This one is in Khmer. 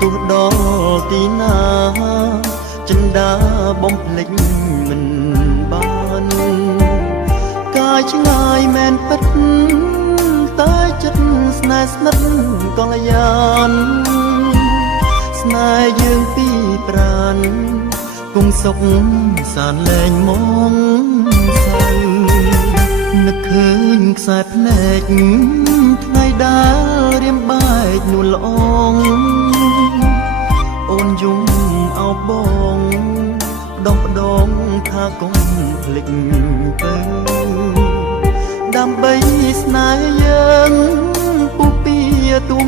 ទោះដល់ទីណាចិន្តាបំភ្លេចមិនបានកាយឆ្ងាយមែនពិតតែចិត្តស្នេហ៍ស្និទ្ធកល្យានស្នេហ៍យើងពីប្រានគង់សុខសានលែងមកសៅនឹកឃើញខ្សែភ្នែកថ្ងៃដែលរៀមបែកនួនល្អងអូនយំអោបបងដងផ្ដងថាកុំភ្លេចទៅដើម្បីស្នេហ៍យើង